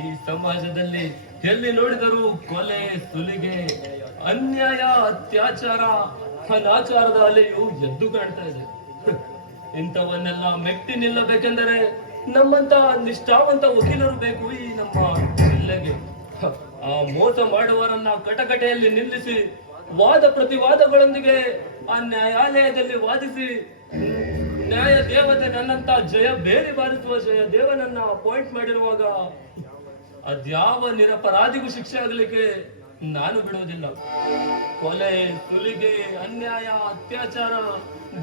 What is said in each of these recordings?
ಈ ಸಮಾಜದಲ್ಲಿ ಎಲ್ಲಿ ನೋಡಿದರೂ ಕೊಲೆ, ಸುಲಿಗೆ, ಅನ್ಯಾಯ, ಅತ್ಯಾಚಾರ, ಅನಾಚಾರದ ಅಲೆಯು ಎದ್ದು ಕಾಣ್ತಾ ಇದೆ. ಇಂಥವನ್ನೆಲ್ಲ ಮೆಟ್ಟಿ ನಿಲ್ಲಬೇಕೆಂದರೆ ನಮ್ಮಂತ ನಿಷ್ಠಾವಂತ ವಕೀಲರು ಬೇಕು ಈ ನಮ್ಮ ಜಿಲ್ಲೆಗೆ. ಆ ಮೋಸ ಮಾಡುವವರನ್ನ ಕಟಕಟೆಯಲ್ಲಿ ನಿಲ್ಲಿಸಿ ವಾದ ಪ್ರತಿವಾದಗಳೊಂದಿಗೆ ಆ ನ್ಯಾಯಾಲಯದಲ್ಲಿ ವಾದಿಸಿ ನ್ಯಾಯ ದೇವತೆ ನನ್ನಂತ ಜಯ ಬೇರೆ ಬಾರಿಸುವ ಜಯ ದೇವನನ್ನ ಅಪಾಯಿಂಟ್ ಮಾಡಿರುವಾಗ ಅದ್ಯಾವ ನಿರಪರಾಧಿಗೂ ಶಿಕ್ಷೆ ಆಗಲಿಕ್ಕೆ ನಾನು ಬಿಡುವುದಿಲ್ಲ. ಕೊಲೆ, ಸುಲಿಗೆ, ಅನ್ಯಾಯ, ಅತ್ಯಾಚಾರ,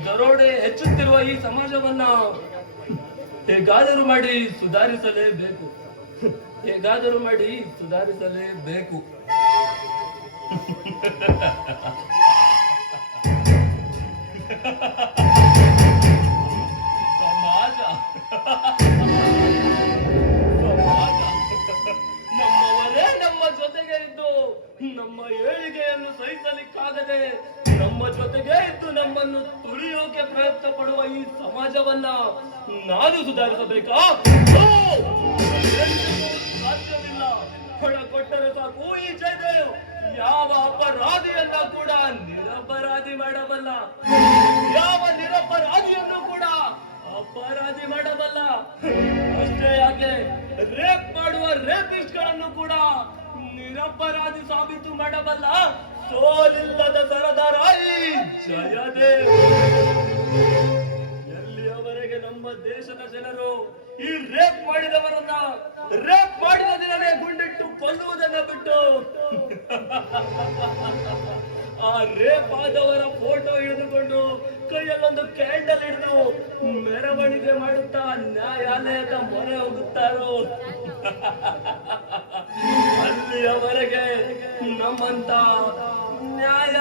ದರೋಡೆ ಹೆಚ್ಚುತ್ತಿರುವ ಈ ಸಮಾಜವನ್ನ ಹೇಗಾದರೂ ಮಾಡಿ ಸುಧಾರಿಸಲೇಬೇಕು. ಹೇಗಾದರೂ ಮಾಡಿ ಸುಧಾರಿಸಲೇಬೇಕು. ಸಮಾಜ ನಮ್ಮವರೇ ನಮ್ಮ ಜೊತೆಗೆ ಇದ್ದು ನಮ್ಮ ಏಳಿಗೆಯನ್ನು ಸಹಿಸಲಿಕ್ಕಾಗದೆ ನಮ್ಮ ಜೊತೆಗೆ ಇದ್ದು ನಮ್ಮನ್ನು ತುಳಿಯೋಕೆ ಪ್ರಯತ್ನ ಪಡುವ ಈ ಸಮಾಜವನ್ನ ನಾನು ಸುಧಾರಿಸಬೇಕಾ? ಸಾಧ್ಯವಿಲ್ಲ. ಹೊಳ ಕೊಟ್ಟರೆ ಸಾಕು ಈ ಜಯದೇವ್ ಯಾವ ಅಪರಾಧಿಯನ್ನ ಕೂಡ ನಿರಪರಾಧಿ ಮಾಡಬಲ್ಲ, ಯಾವ ನಿರಪರಾಧಿಯನ್ನು ಕೂಡ ಅಪರಾಧಿ ಮಾಡಬಲ್ಲ. ಅಷ್ಟೇ ಯಾಕೆ ರೇಪ್ ಮಾಡುವ ರೇಪಿಸ್ಟ್ ಗಳನ್ನು ಕೂಡ ನಿರಪರಾಧಿ ಸಾಬೀತು ಮಾಡಬಲ್ಲ ಸೋಲಿಲ್ಲದ ಸರದಾರಾಯಿ ಜಯದೇವ್. ಎಲ್ಲಿಯವರೆಗೆ ನಮ್ಮ ದೇಶದ ಜನರು ಈ ರೇಪ್ ಮಾಡಿದವರನ್ನ ರೇಪ್ ಮಾಡಿದ ದಿನವೇ ಗುಂಡಿಟ್ಟು ಕೊಲ್ಲುವುದನ್ನ ಬಿಟ್ಟು ಆ ರೇಪ್ ಆದವರ ಫೋಟೋ ಹಿಡಿದುಕೊಂಡು ಕೈಯಲ್ಲೊಂದು ಕ್ಯಾಂಡಲ್ ಹಿಡಿದು ಮೆರವಣಿಗೆ ಮಾಡುತ್ತಾ ನ್ಯಾಯಾಲಯದ ಮೊರೆ ಹೋಗುತ್ತಾರೋ ಅಲ್ಲಿಯವರೆಗೆ ನಮ್ಮಂತ ನ್ಯಾಯ,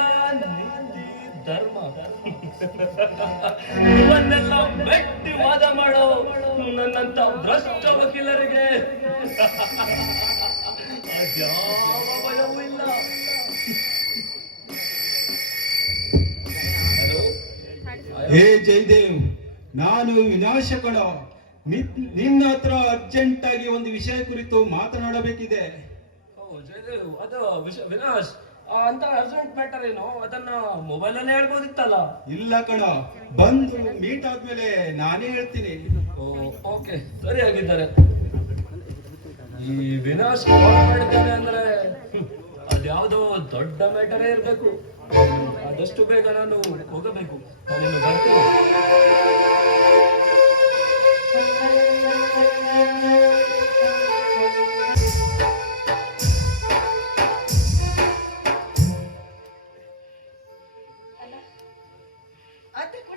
ನೀತಿ, ಧರ್ಮ ಇವನ್ನೆಲ್ಲ ಮೆಟ್ಟಿ ವಾದ ಮಾಡೋ ನನ್ನಂತ ಭ್ರಷ್ಟ ವಕೀಲರಿಗೆ ಅದ್ಯಾವ ಭಯವೂ ಇಲ್ಲ. ಹೇ ಜಯದೇವ್, ನಾನು ವಿನಾಶ ಕಣ. ನಿನ್ನ ಹತ್ರ ಅರ್ಜೆಂಟ್ ಆಗಿ ಒಂದು ವಿಷಯ ಕುರಿತು ಮಾತನಾಡಬೇಕಿದೆ. ಜಯದೇವ್, ಅದು ವಿನಾಶ್ ಅಂತ ಅರ್ಜೆಂಟ್ ಮ್ಯಾಟರ್ ಏನು? ಅದನ್ನ ಮೊಬೈಲ್ ಅಲ್ಲೇ ಹೇಳ್ಬೋದಿತ್ತಲ್ಲ. ಇಲ್ಲ ಕಣ, ಬಂದು ಮೀಟ್ ಆದ್ಮೇಲೆ ನಾನೇ ಹೇಳ್ತೀನಿ. ಓಕೆ, ಸರಿ ಆಗಿದ್ದಾರೆ. ಈ ವಿನಾಶ್ ಕಾಲ್ ಮಾಡಿದ್ದಾನೆ ಅಂದ್ರೆ ಅದ್ಯಾವುದೋ ದೊಡ್ಡ ಮ್ಯಾಟರೇ ಇರ್ಬೇಕು. ಆದಷ್ಟು ಬೇಗ ನಾನು ಹೋಗಬೇಕು. ನಾನಿನ್ನು ಬರ್ತೀನಿ.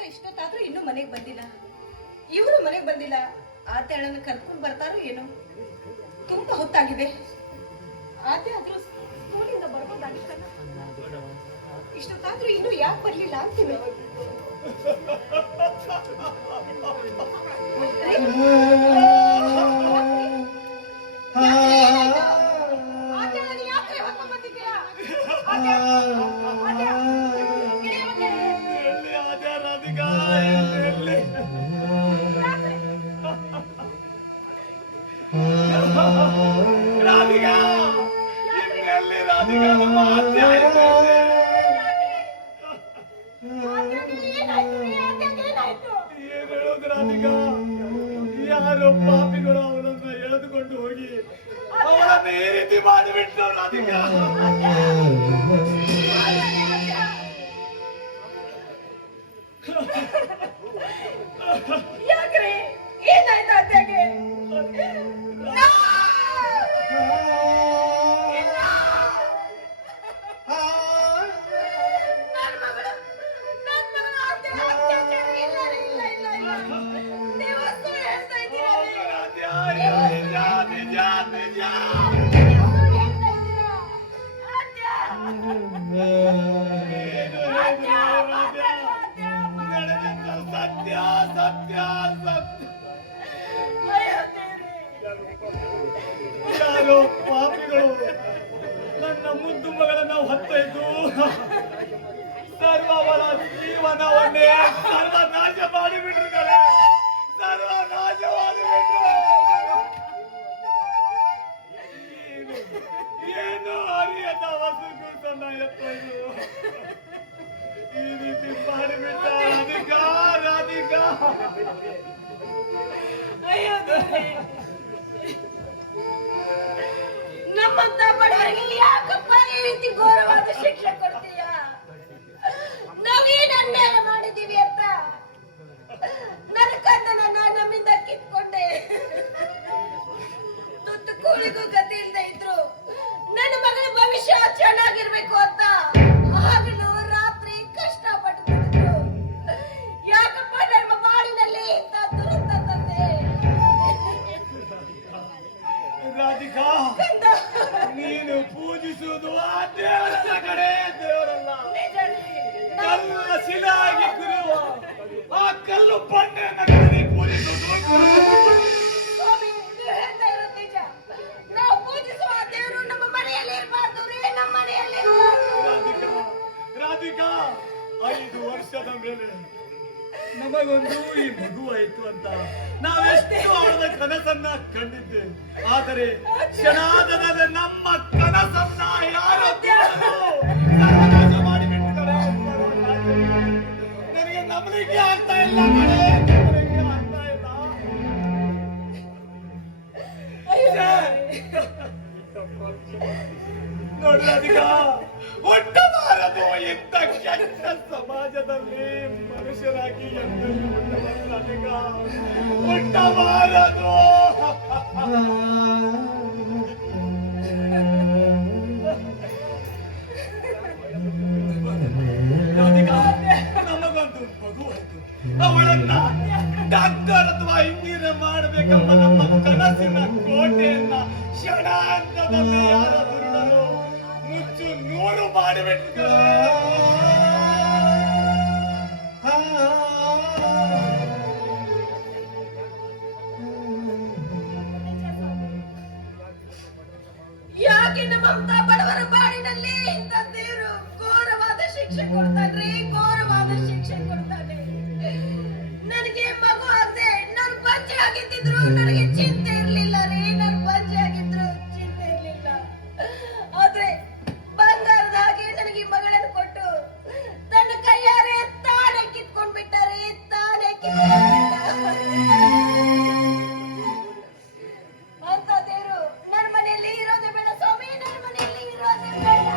ಇಷ್ಟೊತ್ತಾದ್ರೂ ಇನ್ನೂ ಮನೆಗೆ ಬಂದಿಲ್ಲ. ಇವರು ಮನೆಗೆ ಬಂದಿಲ್ಲ. ಆತೆ ಅಣ್ಣನ ಕರ್ಕೊಂಡು ಬರ್ತಾರೋ ಏನೋ. ತುಂಬಾ ಹೊತ್ತಾಗಿದೆ. ಆತೆ ಆದ್ರೂ ಸ್ಕೂಲಿಂದ ಬರ್ಬೋದಾಗಿತ್ತಲ್ಲ. ಇಷ್ಟೊತ್ತಾದ್ರೂ ಇನ್ನೂ ಯಾಕೆ ಬರ್ಲಿಲ್ಲ ಅಂತೀವಿ. ಯಾರೋ ಪಾಪಿಗಳು ಅವಳನ್ನ ಎಳೆದುಕೊಂಡು ಹೋಗಿ ಅವಳನ್ನ ಈ ರೀತಿ ಮಾಡಿಬಿಟ್ಟು ರಾಧಿಕಾ. ಯಾಕ್ರಿ ಏನಾಯ್ತು ಅತ್ತೆಗೆ? ಸತ್ಯ ಸತ್ಯ ಸತ್ಯ. ಯಾರೋ ಪಾಪಿಗಳು ನನ್ನ ಮುದ್ದು ಮಗಳನ್ನ ಹೊತ್ತೊಯ್ದು ಸರ್ವವರ ಜೀವನವನ್ನೇ ಸರ್ವನಾಶ ಮಾಡಿಬಿಟ್ಟಿದ್ದಾರೆ. ಸರ್ವನಾಶ ಮಾಡಿ ನಮ್ಮಂತ ಬಡವರಿಗೆ ಯಾಕಪ್ಪ ಈ ರೀತಿ ಘೋರವಾದ ಶಿಕ್ಷೆ ಕೊಡ್ತೀಯ? ನಾವೇನ್ ಅನ್ಯಾಯ ಮಾಡಿದೀವಿ ಅಂತ ನನ್ನ ಕಣ್ಣನ್ನ ನಮ್ಮಿಂದ ಕಿತ್ಕೊಂಡೆ. ತುತ್ತು ಕೂಳಿಗೂ ಗತಿ ಇಲ್ಲದೆ ಇದ್ರು ನನ್ನ ಮಗಳ ಭವಿಷ್ಯ ಚೆನ್ನಾಗಿರ್ಬೇಕು ಅಂತ ಹಗಲು ರಾತ್ರಿ ಕಷ್ಟಪಟ್ಟು ದುಡಿದ್ರು. ಯಾಕಪ್ಪ ನಮ್ಮ ಬಾಳಿನಲ್ಲಿ ಇಂಥ ದುರಂತ ತಂದೆ? ರಾಧಿಕಾ, ನೀನು ಪೂಜಿಸುವುದು ಆ ದೇವರಲ್ಲ ಕಡೆ, ದೇವರಲ್ಲ. ಕಲ್ಲು ಶಿಲಾಗಿ ಗುರುವ ಆ ಕಲ್ಲು ಬಂಡೆಯನ್ನ ಕಡೆ ಪೂಜಿಸುವುದು. ಸ್ವಾಮಿ, ನೀವು ಹೇಳ್ತಾ ಇರೋದು ನಿಜ. ನಾವು ಪೂಜಿಸುವ ದೇವರು ನಮ್ಮ ಮನೆಯಲ್ಲಿ ಇರಬಾರ್ದು ರೀ, ನಮ್ಮ ಮನೆಯಲ್ಲಿ ಇರಬಾರ್ದು. ರಾಧಿಕಾ, ರಾಧಿಕಾ, 5 ವರ್ಷದ ಮೇಲೆ ನಮಗೊಂದು ಈ ಮಗು ಆಯ್ತು ಅಂತ ನಾವೆಷ್ಟು ಅವಳದ ಕನಸನ್ನ ಕಂಡಿದ್ದೆ. ಆದರೆ ಕ್ಷಣಾರ್ಧದಲ್ಲಿ ನಮ್ಮ ಕನಸನ್ನ ಯಾರು ಸರ್ವನಾಶ ಮಾಡಿಬಿಟ್ಟಿದ್ದಾರೆ. ನನಗೆ ನಂಬಲಿಕ್ಕೆ ಆಗ್ತಾ ಇಲ್ಲ ಕಣೆ, ನಂಬಲಿಕ್ಕೆ ಆಗ್ತಾ ಇಲ್ಲ. ನೋಡಿ ರಾಧಿಕಾ, ಹುಟ್ಟಬಾರದು ಇಂಥ ಕೆಟ್ಟ ಸಮಾಜದಲ್ಲಿ ಮನುಷ್ಯರಾಗಿ ಎಂದಲ್ಲಿ ಹುಟ್ಟಬಾರದು ರಾಧಿಕಾ, ಹುಟ್ಟಬಾರದು. ರಾಧಿಕಾ, ನಮಗೊಂದು ಮಗು ಆಯ್ತು. ಅವಳನ್ನ ಡಾಕ್ಟರ್ ಅಥವಾ ಇಂಜಿನಿಯರ್ ಮಾಡಬೇಕೆಂಬ ನಮ್ಮ ಕನಸಿನ ಕೋಟೆಯನ್ನ ಕ್ಷಣಾಂತದಲ್ಲಿ ಯಾರ ದುರುಡರು ಮುಚ್ಚು ನೂರು ಮಾಡಿಬಿಟ್ಟು. ಯಾಕೆ ನಮ್ಮಂತ ಬಡವರ ಬಾಳಿನಲ್ಲಿ ಇಂಥ ದೇವರು ಘೋರವಾದ ಶಿಕ್ಷೆ ಕೊಡ್ತಾನೆ, ಘೋರವಾದ ಶಿಕ್ಷೆ ಕೊಡ್ತಾನೆ. ನನಗೆ ಮಗು ಆಗದೆ ನಾನು ಬಂಜೆ ಆಗಿದ್ದಿದ್ರು ನನಗೆ ಚಿಂತೆ ಇರ್ಲಿಲ್ಲ ರೀ, ನಾನು ಬಂಜೆ ಆಗಿದ್ರು ಚಿಂತೆ ಇರ್ಲಿಲ್ಲ. ಆದ್ರೆ ಬಂಗಾರದ ಹಾಗೆ ನನಗೆ ಮಗಳನ್ನು ಕೊಟ್ಟು ತನ್ನ ಕೈಯಾರೆ ತಾನೇ ಕಿತ್ಕೊಂಡ್ಬಿಟ್ಟಾರೆ, ತಾನೇ ಅಂತ ದೇವರು ನನ್ನ ಮನೆಯಲ್ಲಿ ಇರೋದೇ ಬೇಡ ಸ್ವಾಮಿ, ನನ್ನ ಮನೆಯಲ್ಲಿ ಇರೋದೇ ಬೇಡ.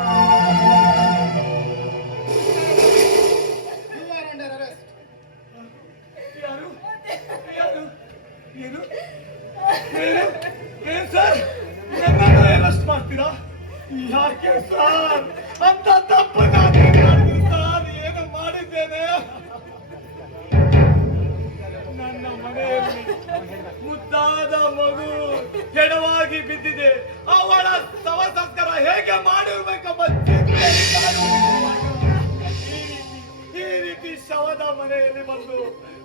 ಯಾರು ಯಾರು ಏನು ಏನು ಸರ್, ನನ್ನನ್ನು ಅರೆಸ್ಟ್ ಮಾಡ್ತೀರಾ? ಯಾಕೆ ಸರ್ ಅಂತ ತಪ್ಪು ನಾನು ಮಾಡಿದ್ರು ಸರ್? ಏನು ಮಾಡಿದ್ದೇನೆ? ನನ್ನ ಮನೆಯಲ್ಲಿ ಮುದ್ದಾದ ಮಗು ಹೆಣವಾಗಿ ಬಿದ್ದಿದೆ. ಅವಳ ಶವ ಸಂಸ್ಕಾರ ಹೇಗೆ ಮಾಡಿರ್ಬೇಕೆಂಬ ಚಿಂತೆ ಈ ರೀತಿ ಶವದ ಮನೆಯಲ್ಲಿ ಬಂದು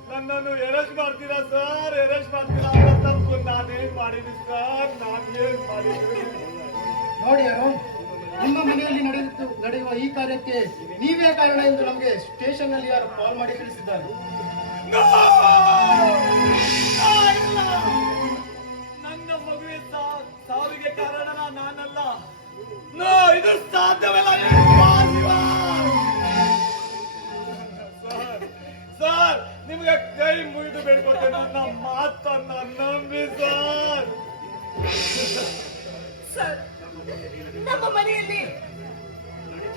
ನನ್ನನ್ನು ಅರೆಸ್ಟ್ ಮಾಡ್ತೀರಾ ಸರ್? ಅರೆಸ್ಟ್ ಮಾಡ್ತೀರಾ? ಅವಳ ತಪ್ಪು ನಾನೇನ್ ಮಾಡಿದ್ವಿ ಸರ್? ನಾನೇನ್ ಮಾಡಿದ್ವಿ? ನೋಡಿ ಅರುಣ್, ನಿಮ್ಮ ಮನೆಯಲ್ಲಿ ನಡೆಯುವ ಈ ಕಾರ್ಯಕ್ಕೆ ನೀವೇ ಕಾರಣ ಎಂದು ನಮಗೆ ಸ್ಟೇಷನ್ ನಲ್ಲಿ ಯಾರು ಕಾಲ್ ಮಾಡಿ ತಿಳಿಸಿದ್ದಾರೆ. No! ಇಲ್ಲ! ನನ್ನ ಮಗುವಿನ ಸಾವಿಗೆ ಕಾರಣ ನಾನಲ್ಲ. ನೋ, ಇದು ಸಾಧ್ಯವಿಲ್ಲ. ಸರ್, ನಿಮಗೆ ಕೈ ಮುಗಿದು ಬೇಡ್ಕೊಳ್ತೇನೆ, ನನ್ನ ಮಾತನ್ನ ನಂಬಿ ಸರ್. ಸರ್, ನಮ್ಮ ಮನೆಯಲ್ಲಿ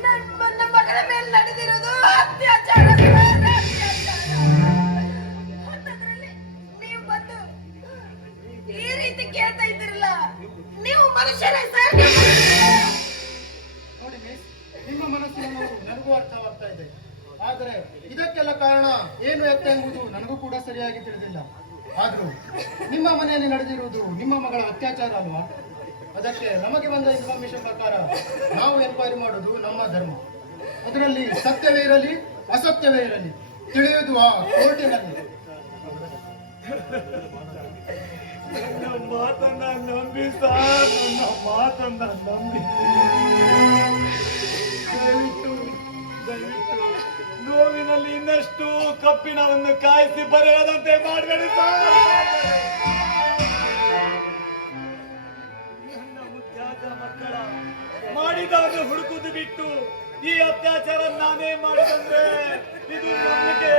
ನನ್ನ ಮಗಳ ಮೇಲೆ ನಡೆದಿರೋದು ಅತ್ಯಾಚಾರ ಸರ್, ಅತ್ಯಾಚಾರ. ಅಂಥದ್ರಲ್ಲಿ ನೀವು ಬಂದು ಈ ರೀತಿ ಕೇಳ್ತಾ ಇದ್ದೀರಲ್ಲ, ನೀವು ಮನುಷ್ಯರೇ ಸರ್? ನೋಡಿ ಮಿಸ್, ನಿಮ್ಮ ಮನಸ್ಸಿನ ನೋವು ನನಗೂ ಅರ್ಥವಾಗ್ತಾ ಇದೆ. ಆದರೆ ಇದಕ್ಕೆಲ್ಲ ಕಾರಣ ಏನು ಎತ್ತ ಎಂಬುದು ನನಗೂ ಕೂಡ ಸರಿಯಾಗಿ ತಿಳಿದಿಲ್ಲ. ಆದ್ರೂ ನಿಮ್ಮ ಮನೆಯಲ್ಲಿ ನಡೆದಿರುವುದು ನಿಮ್ಮ ಮಗಳ ಅತ್ಯಾಚಾರ ಅಲ್ವಾ? ಅದಕ್ಕೆ ನಮಗೆ ಬಂದ ಇನ್ಫಾರ್ಮೇಶನ್ ಪ್ರಕಾರ ನಾವು ಎನ್ಕ್ವೈರಿ ಮಾಡುವುದು ನಮ್ಮ ಧರ್ಮ. ಅದರಲ್ಲಿ ಸತ್ಯವೇ ಇರಲಿ ಅಸತ್ಯವೇ ಇರಲಿ ತಿಳಿಯುವುದು ಆ ಕೋರ್ಟಿನಲ್ಲಿ. ನನ್ನ ಮಾತನ್ನ ನಂಬಿ ಸರ್, ನನ್ನ ಮಾತನ್ನ ನಂಬಿ. ದಯವಿಟ್ಟು ದಯವಿಟ್ಟು ನೋವಿನಲ್ಲಿ ಇನ್ನಷ್ಟು ಕಬ್ಬಿಣವನ್ನು ಕಾಯಿಸಿ ಬರೆಯದಂತೆ ಮಾಡಬೇಡಿ ಸರ್. ನನ್ನ ಮುದ್ದಾದ ಮಕ್ಕಳ ಮಾಡಿದವನು ಹುಡುಕುದು ಬಿಟ್ಟು ಈ ಅತ್ಯಾಚಾರ ನಾನೇ ಮಾಡಿದಂದ್ರೆ ಇದು ನಂಬಿಕೆ.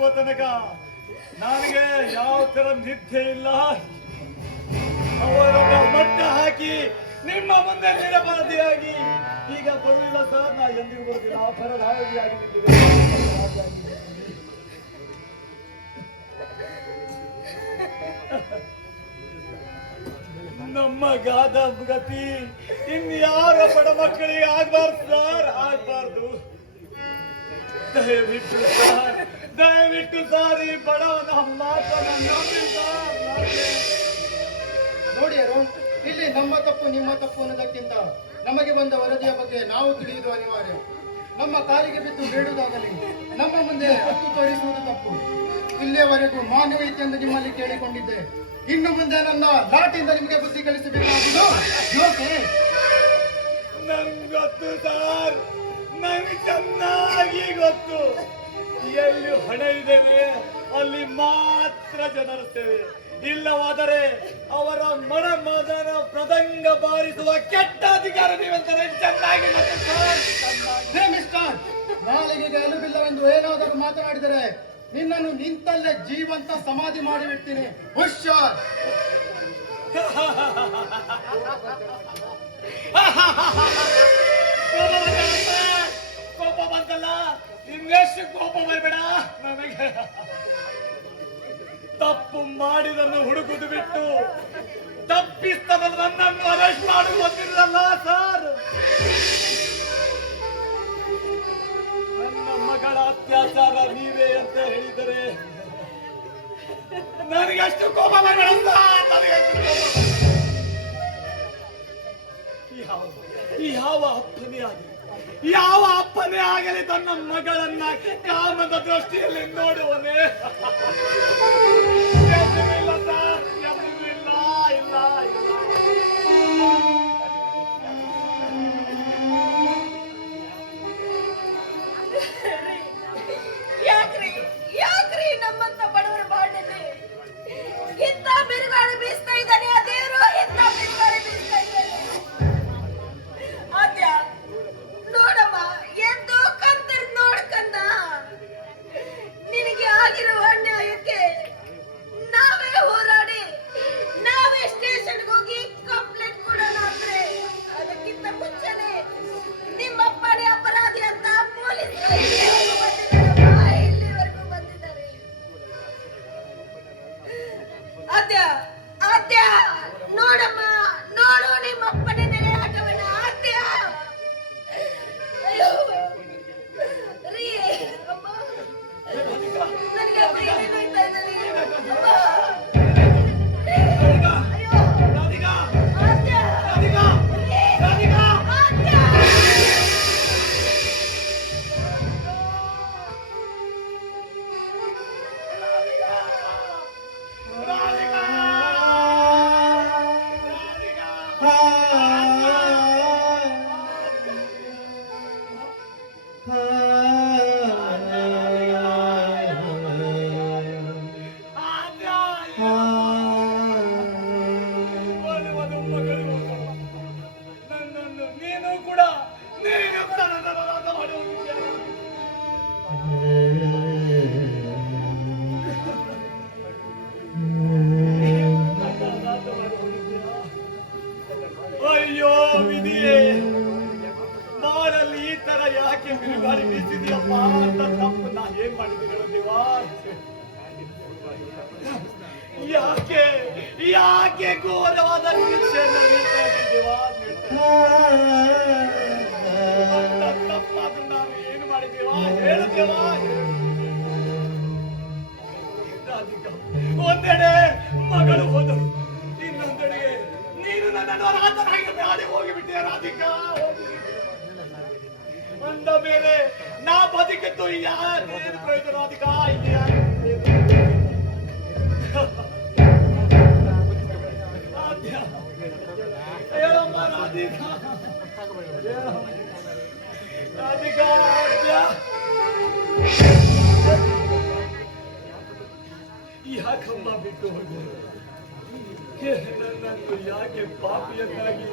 ತಲುಪುವ ತನಕ ನನಗೆ ಯಾವ ತರ ನಿದ್ದೆ ಇಲ್ಲ. ಅವರನ್ನ ಮಟ್ಟ ಹಾಕಿ ನಿಮ್ಮ ಮುಂದೆ ನಿರಪರಾಧಿಯಾಗಿ ಈಗ ಬರುವುದಿಲ್ಲ ಸರ್. ನಾ ಎಂದಿಗೂ ಬರುವುದಿಲ್ಲ. ಅಪರಾಧಿಯಾಗಿ ನಮ್ಮ ಗಾದ ಗತಿ ಇನ್ಯಾರ ಬಡ ಮಕ್ಕಳಿಗೆ ಆಗ್ಬಾರ್ದು ಸರ್, ಆಗ್ಬಾರ್ದು. ದಯವಿಟ್ಟು ಸರ್ ಈ ಬಡವನ ಮಾತನ್ನ ನಂಬಿ ಸರ್. ನೋಡಿ ಅರುಣ್, ಇಲ್ಲಿ ನಮ್ಮ ತಪ್ಪು ನಿಮ್ಮ ತಪ್ಪು ಅನ್ನೋದಕ್ಕಿಂತ ನಮಗೆ ಬಂದ ವರದಿಯ ಬಗ್ಗೆ ನಾವು ತಿಳಿಯುವುದು ಅನಿವಾರ್ಯ. ನಮ್ಮ ಕಾಲಿಗೆ ಬಿದ್ದು ಬೇಡುವುದಾಗಲಿ, ನಮ್ಮ ಮುಂದೆ ಹತ್ತು ತೋರಿಸುವುದು ತಪ್ಪು. ಇಲ್ಲಿಯವರೆಗೂ ಮಾನವೀಯತೆಯಿಂದ ನಿಮ್ಮಲ್ಲಿ ಕೇಳಿಕೊಂಡಿದ್ದೆ. ಇನ್ನು ಮುಂದೆ ನನ್ನ ಲಾಟಿಯಿಂದ ನಿಮಗೆ ಬುದ್ಧಿ ಕಲಿಸಬೇಕಾಗುವುದು ಯೋಕೆ? ನಂಗೆ ಗೊತ್ತು ಸರ್, ನಂಗೆ ಚೆನ್ನಾಗಿ ಗೊತ್ತು. ಎಲ್ಲಿ ಹಣ ಇದ್ದೇವೆ ಅಲ್ಲಿ ಮಾತ್ರ ಜನರಿಸ್ತೇವೆ. ಇಲ್ಲವಾದರೆ ಅವರ ಮನ ಮದನ ಪ್ರದಂಗ ಬಾರಿಸುವ ಕೆಟ್ಟ ಅಧಿಕಾರ ನೀವಂತಾರೆ. ಚೆನ್ನಾಗಿ ಗೊತ್ತು ಸರ್, ಚೆನ್ನಾಗಿ. ಹೇ ಮಿಸ್ಟರ್, ನಾಲಿಗೆಗೆ ಅಲುಬಿಲ್ಲವೆಂದು ಏನಾದರೂ ಮಾತನಾಡಿದರೆ ನಿನ್ನನ್ನು ನಿಂತಲ್ಲೇ ಜೀವಂತ ಸಮಾಧಿ ಮಾಡಿಬಿಡ್ತೀನಿ. ಹುಷಾರ್. ಕೋಪ ಬಂತಲ್ಲ, ಇನ್ನೆಷ್ಟು ಕೋಪ ಬರಬೇಡ ನನಗೆ. ತಪ್ಪು ಮಾಡಿದನ್ನು ಹುಡುಕುದು ಬಿಟ್ಟು ತಪ್ಪಿಸ್ತನ ನನ್ನನ್ನು ಅರೆಸ್ಟ್ ಮಾಡುವುದಿಲ್ಲಲ್ಲ ಸರ್. ನನ್ನ ಮಗಳ ಅತ್ಯಾಚಾರ ನೀವೇ ಅಂತ ಹೇಳಿದರೆ ನನಗೆಷ್ಟು ಕೋಪ ಬರಬೇಡ ಸರ್, ನನಗೆಷ್ಟು ಕೋಪ ಬರಬೇಡ. ಯಾವ ಅಪ್ಪನೇ ಆಗಲಿ ತನ್ನ ಮಗಳನ್ನ ಕಾಮದ ದೃಷ್ಟಿಯಲ್ಲಿ ನೋಡುವನೇ? ಇಲ್ಲ ಸರ್, ಇಲ್ಲ ಇಲ್ಲ ಇಲ್ಲ. ಯಾಕ್ರಿ ನಮ್ಮಂತ ಬಡವರ ಬಾಳ್ನಲ್ಲಿ ಇಂಥ ಬಿರುಗಾಳಿ ಬೀಸ್ತಾ ಇದ್ದಾನೆ ಆ ದೇವರು, ಇಂಥ ಬಿರುಗಾಳಿ ಬೀಸ್ತಾ ಇದ್ದಾನೆ. ಆದ್ಯ ನೋಡಮ್ಮ, ಎದ್ದು ಕಂತರ್ ನೋಡ್ಕಂದ. ನಿನಗೆ ಆಗಿರುವ ಅನ್ಯಾಯಕ್ಕೆ ನಾವೇ ಹೋರಾಡಿ ನಾವೇ ಸ್ಟೇಷನ್ಗೆ ಹೋಗಿ ಕಂಪ್ಲೇಂಟ್ ಕೊಡೋಣ ಅಂದ್ರೆ ಅದಕ್ಕಿಂತ ಮುಂಚೆನೆ ನಿಮ್ಮಪ್ಪನೇ ಅಪರಾಧಿ ಅಂತ ಪೊಲೀಸರು ಇಲ್ಲಿವರೆಗೂ ಬಂದಿದ್ದಾರೆ. ಆದ್ಯ ನೋಡಮ್ಮ, ನೋಡು ನಿಮ್ಮಪ್ಪನೇ ನೆರೆ ಆಟವನ್ನ. ಆದ್ಯ ಅಯ್ಯೋ ರೀ ಅಮ್ಮ, ನನಗೆ ಅಪ್ಪ ಏನೇನು ಹೇಳ್ತಾ ಇದ್ದಾನೆ. ಅಮ್ಮ ಅಯ್ಯೋ ಆದ್ಯ, ಆದ್ಯ. ನನ್ನನ್ನು ನೀನು ಕೂಡ ನನ್ನ ಅಪರಾಧ ಮಾಡಿ ಹೋಗಿದ್ಯಾ? ಅಯ್ಯೋ ವಿಧಿಯೇ, ನಾನಲ್ಲಿ ಈ ತರ ಯಾಕೆ ಬಿರುಗಾಳಿ ಬೀಸಿದೆಯಪ್ಪ ಅಂತ ತಪ್ಪು ನಾ ಏನ್ ಮಾಡಿದ್ದೀನಿ ದೇವಾ? ಯಾಕೆ ಯಾಕೆ ಘೋರವಾದ ಶಿಕ್ಷೆಯನ್ನು ನೀಡ್ತಾ ಇದ್ದೀವಾ? ತಪ್ಪಾದ್ರು ನಾನು ಏನು ಮಾಡಿದ್ದೀವಾ? ಹೇಳುತ್ತೇವಾ? ಒಂದೆಡೆ ಮಗಳು ಹೋದಳು, ಇನ್ನೊಂದೆಡೆಗೆ ನೀನು ನನ್ನನ್ನು ಅನಾಥನಾಗಿ ಮಾಡಿ ಹೋಗಿಬಿಟ್ಟೆ ರಾಧಿಕಾ. ಅಂದ ಮೇಲೆ ನಾ ಬದುಕಿದ್ದು ಯಾರೇನು ಪ್ರಯೋಜನ ರಾಧಿಕಾ? ಹೇಳಮ್ಮ ರಾಧಿಕಾ, ರಾಧಿಕಾ ಯಾಕಮ್ಮ ಬಿಟ್ಟು ಹೋಗಿ ನನ್ನನ್ನು ಯಾಕೆ ಪಾಪಿಯನ್ನಾಗಿ,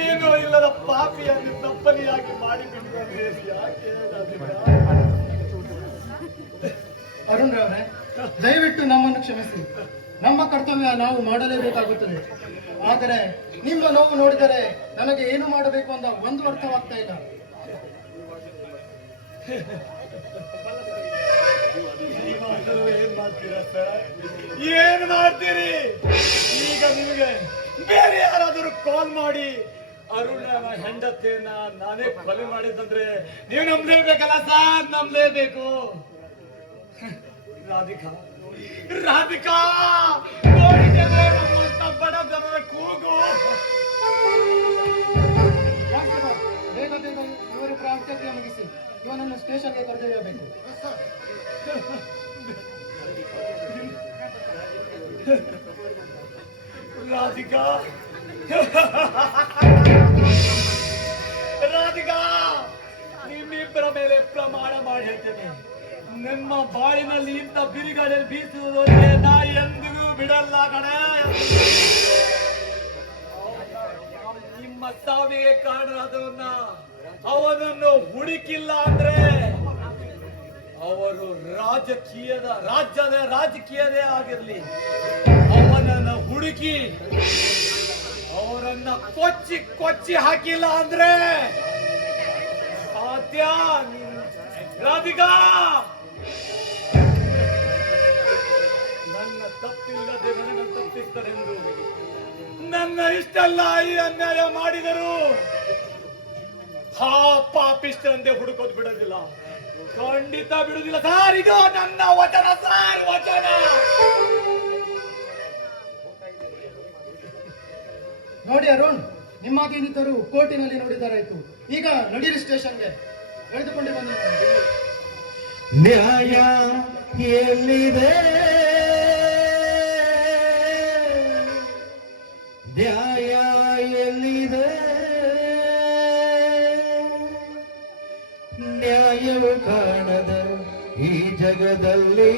ಏನೂ ಇಲ್ಲದ ಪಾಪಿಯನ್ನು ತಪ್ಪನೆಯಾಗಿ ಮಾಡಿ ಬಿಟ್ಟು ಯಾಕೆ ರಾಧಿಕಾ? ಅರುಣ್ ರವರೇ, ದಯವಿಟ್ಟು ನಮ್ಮನ್ನು ಕ್ಷಮಿಸಿ. ನಮ್ಮ ಕರ್ತವ್ಯ ನಾವು ಮಾಡಲೇಬೇಕಾಗುತ್ತದೆ. ಆದರೆ ನಿಮ್ಮ ನೋವು ನೋಡಿದರೆ ನನಗೆ ಏನು ಮಾಡಬೇಕು ಅಂತ ಒಂದು ಅರ್ಥವಾಗ್ತಾ ಇಲ್ಲ. ನೀವಾದರೂ ಏನ್ ಮಾಡ್ತೀರಾ ಸರ್? ಏನ್ ಮಾಡ್ತೀರಿ? ಈಗ ನಿಮಗೆ ಬೇರೆ ಯಾರಾದರೂ ಕಾಲ್ ಮಾಡಿ ಅರುಣ ಹೆಂಡತಿಯನ್ನ ನಾನೇ ಕೊಲೆ ಮಾಡಿದಂದ್ರೆ ನೀವು ನಂಬಲೇಬೇಕಲ್ಲ ಸರ್, ನಂಬಲೇಬೇಕು. ರಾಧಿಕಾ ರಾಧಿಕಾ ನೋಡಿದ್ದೇನೆ ನಮ್ಮಂತ ಬಡ ಜನರ ಕೂಗು. ಬೇಗ ಬೇಗ ಇವರ ಪ್ರಾಮುಖ್ಯತೆ ಮುಗಿಸಿ ಇವನನ್ನು ಸ್ಟೇಷನ್ಗೆ ಕರೆದೊಯ್ಯಬೇಕು. ರಾಧಿಕಾ ರಾಧಿಕಾ, ನಿಮ್ಮಿಬ್ಬರ ಮೇಲೆ ಪ್ರಮಾಣ ಮಾಡಿ ಹೇಳ್ತೇನೆ, ನಿಮ್ಮ ಬಾಳಿನಲ್ಲಿ ಇಂಥ ಬಿರುಗಾಳಿಯಲ್ಲಿ ಬೀಸುವುದಕ್ಕೆ ನಾ ಎಂದಿಗೂ ಬಿಡಲ್ಲ ಕಣೆ. ನಿಮ್ಮ ಸಾವಿಗೆ ಕಾರಣರಾದವನ್ನ ಅವನನ್ನು ಹುಡುಕಿಲ್ಲ ಅಂದ್ರೆ ಅವರು ರಾಜಕೀಯದೇ ಆಗಿರ್ಲಿ, ಅವನನ್ನ ಹುಡುಕಿ ಅವರನ್ನ ಕೊಚ್ಚಿ ಹಾಕಿಲ್ಲ ಅಂದ್ರೆ ಸಾಧ್ಯ. ರಾಧಿಕಾ, ನನ್ನ ತಪ್ಪಿಲ್ಲದೆ ನನಗೆ ತಪ್ಪಿಸ್ತರೆಂದು ನನ್ನ ಇಷ್ಟಲ್ಲ ಈ ಅನ್ಯಾಯ ಮಾಡಿದರು. ಪಾಪಿಷ್ಟಂತೆ ಹುಡುಕೋದು ಬಿಡೋದಿಲ್ಲ, ಖಂಡಿತ ಬಿಡುವುದಿಲ್ಲ ಸರ್. ಇದು ನನ್ನ ವಚನ ಸರ್, ವಚನ. ನೋಡಿ ಅರುಣ್, ನಿಮ್ಮಾದೇನಿದ್ದರೂ ಕೋರ್ಟಿನಲ್ಲಿ ನೋಡಿದರಾಯ್ತು. ಈಗ ನಡೀರಿ ಸ್ಟೇಷನ್ಗೆ, ಎಳೆದುಕೊಂಡು ಬನ್ನಿ. ನ್ಯಾಯ ಎಲ್ಲಿದೆ, ನ್ಯಾಯ ಎಲ್ಲಿದೆ, ನ್ಯಾಯವು ಕಾಣದ ಈ ಜಗದಲ್ಲಿ